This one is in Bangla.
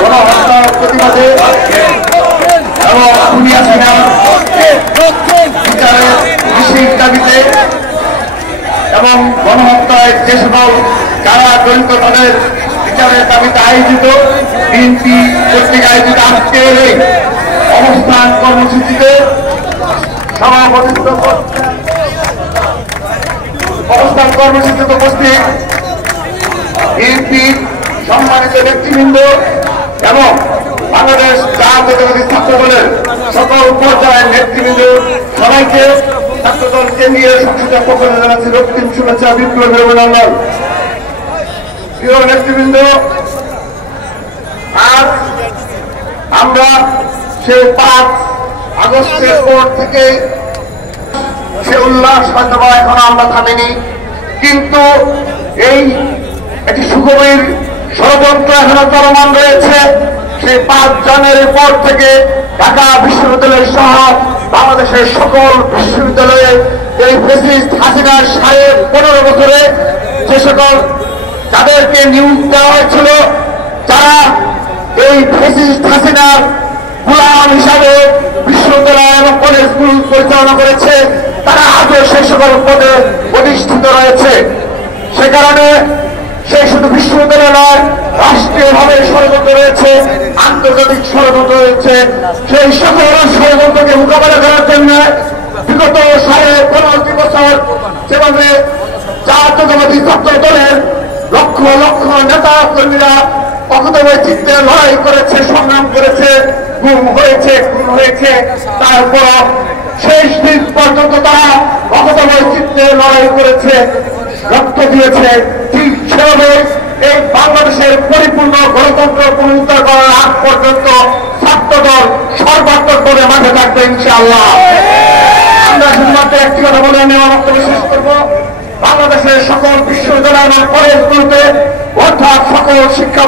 গণহত্যার প্রতিবাদে এবং খুনিয়া সেনার বিচারের নিশ্চিত দাবিতে এবং গণহত্যায় যে সকল যারা জড়িত তাদের বিচারের দাবিতে আয়োজিত বিএনপি কর্তৃক আয়োজিত আজকের এই অবস্থান কর্মসূচিতে সভাপতিত্ব অবস্থান কর্মসূচিতে উপস্থিত বিএনপির সম্মানিত নেতৃবৃন্দ এবং বাংলাদেশ জাতীয়তাবাদী ছাত্র দলের সকল পর্যায়ের নেতৃবৃন্দ সবাইকে ছাত্রদল কেন্দ্রীয় সংসদের পক্ষ থেকে জানাচ্ছি রক্তিম শুভেচ্ছা বিপ্লবী অভিনন্দন। প্রিয় নেতৃবৃন্দ, আজ আমরা সেই 5 আগস্টের পর থেকে সে উল্লাস হয়তো এখনো আমরা থামিনি, কিন্তু এই একটি সুগভীর ষড়যন্ত্র এখনো চলমান রয়েছে। সেই 5 জানুয়ারির পর থেকে ঢাকা বিশ্ববিদ্যালয় সহ বাংলাদেশের সকল বিশ্ববিদ্যালয়ে এই ফ্যাসিস্ট হাসিনার 15.5 বছরে যে সকল যাদেরকে নিয়োগ দেওয়া হয়েছিল, যারা এই ফ্যাসিস্ট হাসিনার গোলাম হিসাবে বিশ্ববিদ্যালয় এবং কলেজগুলো পরিচালনা করেছে, তারা আজও সেই সকল পদে অধিষ্ঠিত রয়েছে। সে কারণে সেই শুধু বিশ্ববিদ্যালয় নয়, রাষ্ট্রীয়ভাবে ষড়যন্ত্র রয়েছে, আন্তর্জাতিক ষড়যন্ত্র রয়েছে। সেই সকল ষড়যন্ত্রকে মোকাবেলা করার জন্য বিগত 15.5 বছর যেভাবে জাতীয়তাবাদী ছাত্র দলের লক্ষ লক্ষ নেতা কর্মীরা অকৃতচিত্তে লড়াই করেছে, সংগ্রাম করেছে, গুম হয়েছে, খুন হয়েছে, তারপর শেষ দিন পর্যন্ত তারা অকৃতচিত্তে লড়াই করেছে, রক্ত দিয়েছে। ঠিক সেভাবে এই বাংলাদেশের পরিপূর্ণ গণতন্ত্র পুনরুদ্ধার করার আগ পর্যন্ত ছাত্রদল সর্বাত্মকভাবে মাঠে থাকবে ইনশাআল্লাহ। আমরা শুধুমাত্র একটি কথা বলে আমি আমার বক্তব্য শেষ করব। বাংলাদেশের সকল বিশ্ববিদ্যালয় এবং কলেজগুলোতে অর্থাৎ সকল শিক্ষা